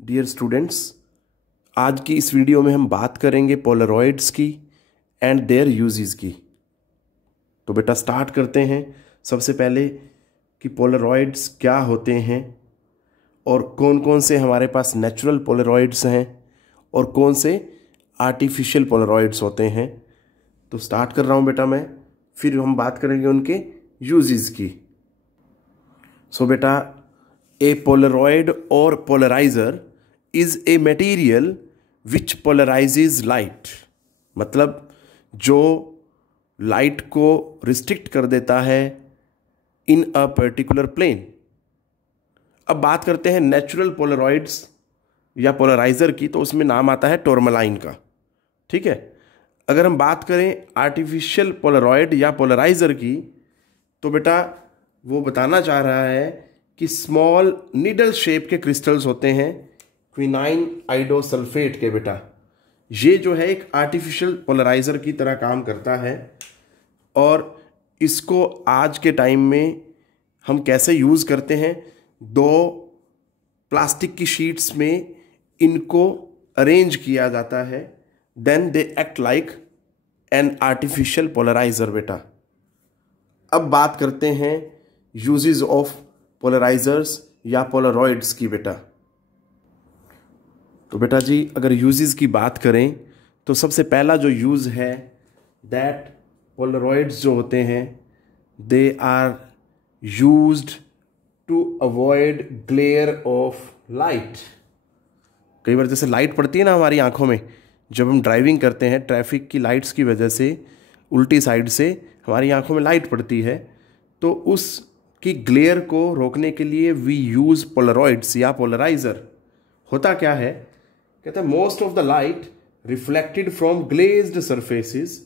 Dear students, आज की इस वीडियो में हम बात करेंगे पोलरॉइड्स की एंड देयर यूजेस की। तो बेटा स्टार्ट करते हैं। सबसे पहले कि पोलरॉइड्स क्या होते हैं और कौन कौन से हमारे पास नेचुरल पोलरॉइड्स हैं और कौन से आर्टिफिशियल पोलरॉइड्स होते हैं। तो स्टार्ट कर रहा हूँ बेटा मैं, फिर हम बात करेंगे उनके यूजेस की। सो बेटा, ए पोलरॉइड और polariser is a material which polarises light, मतलब जो लाइट को रिस्ट्रिक्ट कर देता है इन अ पर्टिकुलर प्लेन। अब बात करते हैं नेचुरल पोलरॉइड्स या पोलराइजर की, तो उसमें नाम आता है टोरमलाइन का। ठीक है। अगर हम बात करें आर्टिफिशियल पोलरॉइड या पोलराइजर की, तो बेटा वो बताना चाह रहा है कि स्मॉल नीडल शेप के क्रिस्टल्स होते हैं क्विनाइन आइडोसल्फेट के। बेटा ये जो है एक आर्टिफिशियल पोलराइजर की तरह काम करता है, और इसको आज के टाइम में हम कैसे यूज़ करते हैं, दो प्लास्टिक की शीट्स में इनको अरेंज किया जाता है, then they act like an artificial polariser. बेटा अब बात करते हैं यूजेस ऑफ पोलराइजर्स या पोलरॉइड्स की। बेटा तो बेटा जी, अगर यूजेस की बात करें तो सबसे पहला जो यूज़ है दैट पोलरॉइड्स जो होते हैं they are used to avoid glare of light. कई बार जैसे लाइट पड़ती है ना हमारी आंखों में, जब हम ड्राइविंग करते हैं ट्रैफिक की लाइट्स की वजह से उल्टी साइड से हमारी आंखों में लाइट पड़ती है, तो उसकी ग्लेयर को रोकने के लिए वी यूज़ पोलरॉइड्स या पोलराइजर। होता क्या है, कहता है most of the light reflected from glazed surfaces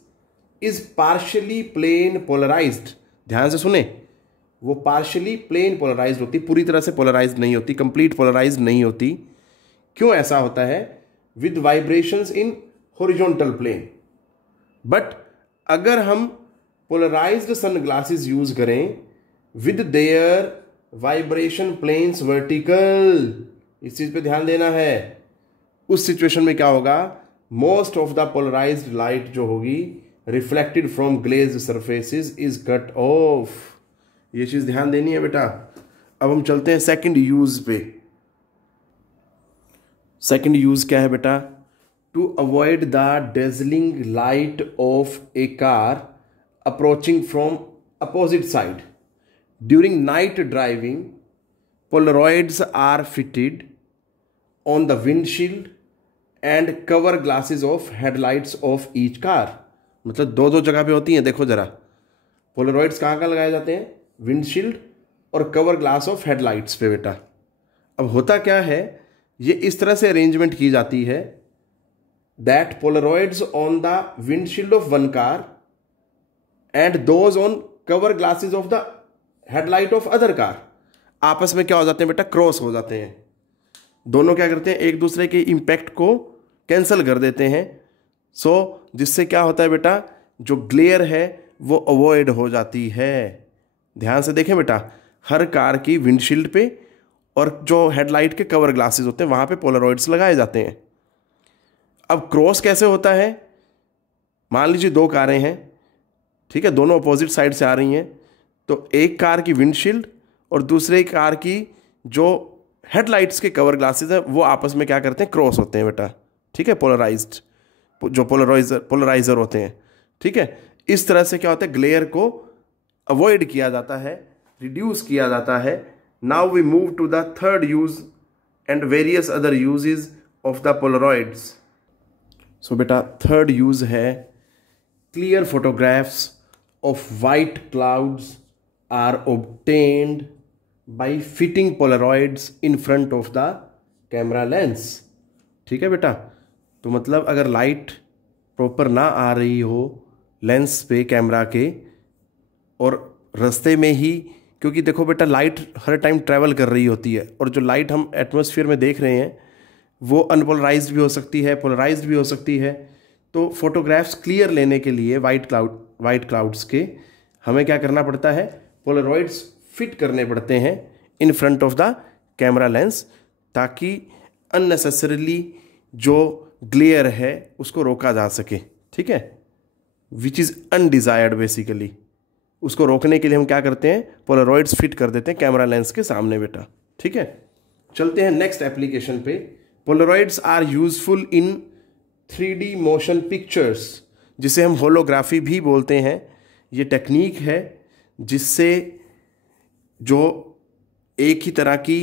is partially plane polarised. ध्यान से सुने, वो पार्शियली प्लेन पोलराइज्ड होती, पूरी तरह से पोलराइज्ड नहीं होती, कंप्लीट पोलराइज्ड नहीं होती। क्यों ऐसा होता है? With vibrations in horizontal plane. But अगर हम पोलराइज्ड सनग्लासेस यूज करें with their vibration planes vertical, इस चीज पे ध्यान देना है, उस सिचुएशन में क्या होगा, most of the polarised light जो होगी reflected from glazed surfaces is cut off. ये चीज ध्यान देनी है बेटा। अब हम चलते हैं सेकंड यूज पे। सेकंड यूज क्या है बेटा? To avoid the dazzling light of a car approaching from opposite side during night driving, Polaroids are fitted on the windshield and cover glasses of headlights of each car. मतलब दो दो जगह पे होती हैं, देखो जरा। पोलरॉइड्स कहाँ कहाँ लगाए जाते हैं? विंडशील्ड और कवर ग्लास ऑफ हेडलाइट्स पे। बेटा अब होता क्या है, ये इस तरह से अरेंजमेंट की जाती है that Polaroids on the windshield of one car and those on cover glasses of the headlight of other car आपस में क्या हो जाते हैं बेटा? क्रॉस हो जाते हैं। दोनों क्या करते हैं, एक दूसरे के इम्पैक्ट को कैंसिल कर देते हैं। जिससे क्या होता है बेटा, जो ग्लेयर है वो अवॉइड हो जाती है। ध्यान से देखें बेटा, हर कार की विंडशील्ड पे और जो हेडलाइट के कवर ग्लासेस होते हैं वहाँ पे पोलरॉइड्स लगाए जाते हैं। अब क्रॉस कैसे होता है? मान लीजिए दो कारें हैं, ठीक है, दोनों अपोजिट साइड से आ रही हैं, तो एक कार की विंडशील्ड और दूसरे कार की जो हेडलाइट्स के कवर ग्लासेस हैं वो आपस में क्या करते हैं? क्रॉस होते हैं बेटा। ठीक है, पोलराइज्ड जो पोलराइजर होते हैं। ठीक है, इस तरह से क्या होता है, ग्लेयर को अवॉइड किया जाता है, रिड्यूस किया जाता है। Now we move to the third use and various other uses of the polaroids. So बेटा थर्ड यूज है clear photographs of white clouds are obtained by fitting polaroids in front of the camera lens. ठीक है बेटा, तो मतलब अगर light proper ना आ रही हो लेंस पे कैमरा के, और रास्ते में ही, क्योंकि देखो बेटा लाइट हर टाइम ट्रैवल कर रही होती है, और जो लाइट हम एटमॉस्फेयर में देख रहे हैं वो अनपोलराइज्ड भी हो सकती है, पोलराइज्ड भी हो सकती है। तो फोटोग्राफ्स क्लियर लेने के लिए वाइट क्लाउड्स के हमें क्या करना पड़ता है? पोलरॉइड्स फिट करने पड़ते हैं इन front of the camera lens, ताकि अननेसेसरीली जो ग्लेयर है उसको रोका जा सके, ठीक है, विच इज़ अनडिजायर्ड बेसिकली। उसको रोकने के लिए हम क्या करते हैं, पोलरॉइड्स फिट कर देते हैं कैमरा लेंस के सामने बेटा, ठीक है। चलते हैं नेक्स्ट एप्लीकेशन पे। Polaroids are useful in 3D motion pictures, जिसे हम होलोग्राफी भी बोलते हैं। ये टेक्निक है जिससे जो एक ही तरह की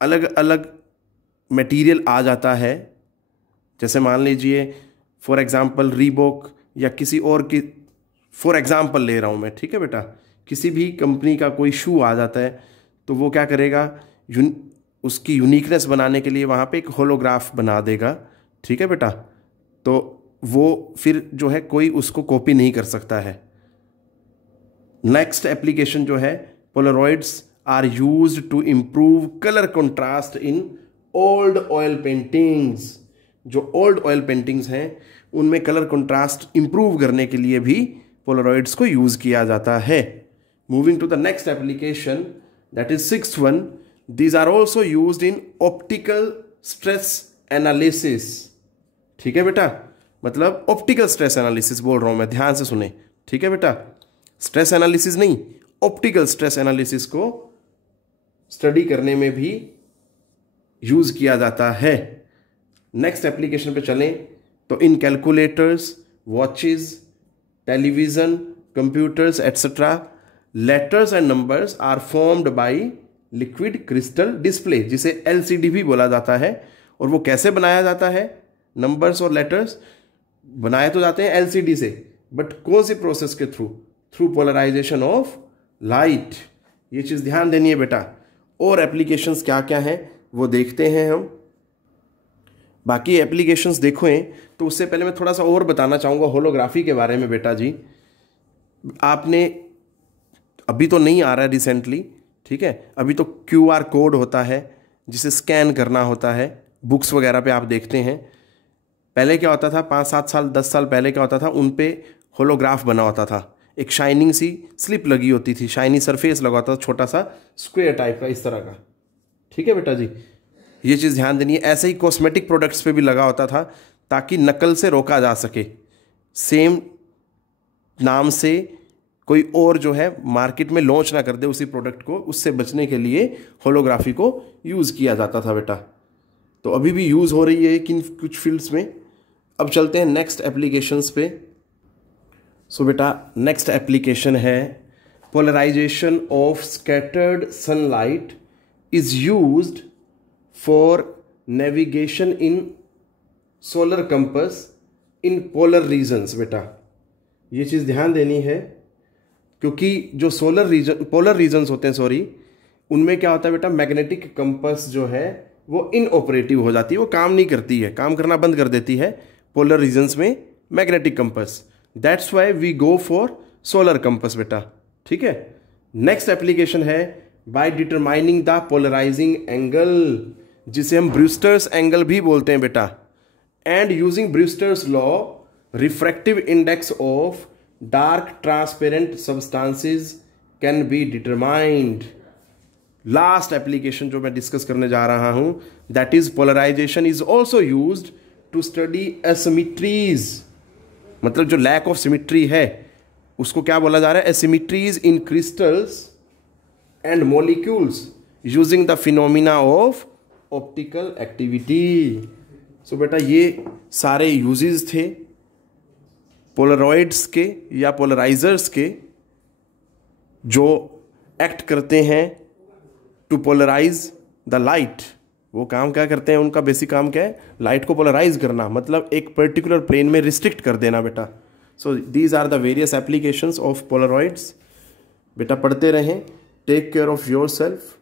अलग अलग मटेरियल आ जाता है, जैसे मान लीजिए फॉर एग्जांपल रीबॉक या किसी और की, फॉर एग्जांपल ले रहा हूँ मैं, ठीक है बेटा, किसी भी कंपनी का कोई शू आ जाता है तो वो क्या करेगा, उसकी यूनिकनेस बनाने के लिए वहाँ पे एक होलोग्राफ बना देगा, ठीक है बेटा। तो वो फिर जो है कोई उसको कॉपी नहीं कर सकता है। नेक्स्ट एप्लीकेशन जो है, polaroids are used to improve colour contrast in old oil paintings. जो ओल्ड ऑयल पेंटिंग्स हैं उनमें कलर कंट्रास्ट इंप्रूव करने के लिए भी पोलरॉइड्स को यूज किया जाता है। Moving to the next application, that is 6th one, these are also used in optical stress analysis. ठीक है बेटा, मतलब ऑप्टिकल स्ट्रेस एनालिसिस बोल रहा हूं मैं, ध्यान से सुने, ठीक है बेटा, स्ट्रेस एनालिसिस नहीं, ऑप्टिकल स्ट्रेस एनालिसिस को स्टडी करने में भी यूज किया जाता है। नेक्स्ट एप्लीकेशन पे चलें तो in calculators, watches, television, computers etcetera, letters and numbers are formed by liquid crystal display, जिसे LCD भी बोला जाता है। और वो कैसे बनाया जाता है, नंबर्स और लेटर्स बनाए तो जाते हैं LCD से, बट कौन सी प्रोसेस के through, through polarisation of light. ये चीज ध्यान देनी है बेटा। और एप्लीकेशंस क्या क्या हैं वो देखते हैं हम। बाकी एप्लीकेशंस देखो हैं तो उससे पहले मैं थोड़ा सा और बताना चाहूँगा होलोग्राफी के बारे में बेटा जी। आपने अभी तो नहीं आ रहा है रिसेंटली, ठीक है, अभी तो QR कोड होता है जिसे स्कैन करना होता है, बुक्स वगैरह पे आप देखते हैं। पहले क्या होता था, 5-7 साल 10 साल पहले क्या होता था, उन पे होलोग्राफ बना होता था, एक शाइनिंग सी स्लिप लगी होती थी, शाइनी सरफेस लगा होता था, छोटा सा स्क्वायर टाइप का इस तरह का, ठीक है बेटा जी, ये चीज़ ध्यान देनी है। ऐसे ही कॉस्मेटिक प्रोडक्ट्स पे भी लगा होता था ताकि नकल से रोका जा सके। सेम नाम से कोई और जो है मार्केट में लॉन्च ना कर दे उसी प्रोडक्ट को, उससे बचने के लिए होलोग्राफी को यूज़ किया जाता था बेटा। तो अभी भी यूज़ हो रही है किन कुछ फील्ड्स में। अब चलते हैं नेक्स्ट एप्लीकेशंस पे। सो बेटा नेक्स्ट एप्लीकेशन है polarisation of scattered sunlight is used for navigation in solar compass in polar regions. बेटा ये चीज़ ध्यान देनी है क्योंकि जो पोलर रीजन्स होते हैं सॉरी, उनमें क्या होता है बेटा, मैग्नेटिक कंपस जो है वो इनऑपरेटिव हो जाती है, वो काम नहीं करती है, काम करना बंद कर देती है पोलर रीजन्स में magnetic compass. That's why we go for solar compass बेटा, ठीक है। नेक्स्ट एप्लीकेशन है by determining the polarising angle, जिसे हम ब्रूस्टर्स एंगल भी बोलते हैं बेटा, and using Brewster's law refractive index of dark transparent substances can be determined. Last application जो मैं डिस्कस करने जा रहा हूं, that is polarisation is also used to study asymmetries, मतलब जो लैक ऑफ सिमिट्री है उसको क्या बोला जा रहा है, asymmetries in crystals and molecules using the phenomena of optical activity. So बेटा ये सारे यूजेस थे पोलरॉइड्स के या पोलराइजर्स के, जो एक्ट करते हैं टू पोलराइज द लाइट। वो काम क्या करते हैं, उनका बेसिक काम क्या है, लाइट को पोलराइज करना, मतलब एक पर्टिकुलर प्लेन में रिस्ट्रिक्ट कर देना बेटा। So these are the various applications of polaroids. बेटा पढ़ते रहें, take care of your self.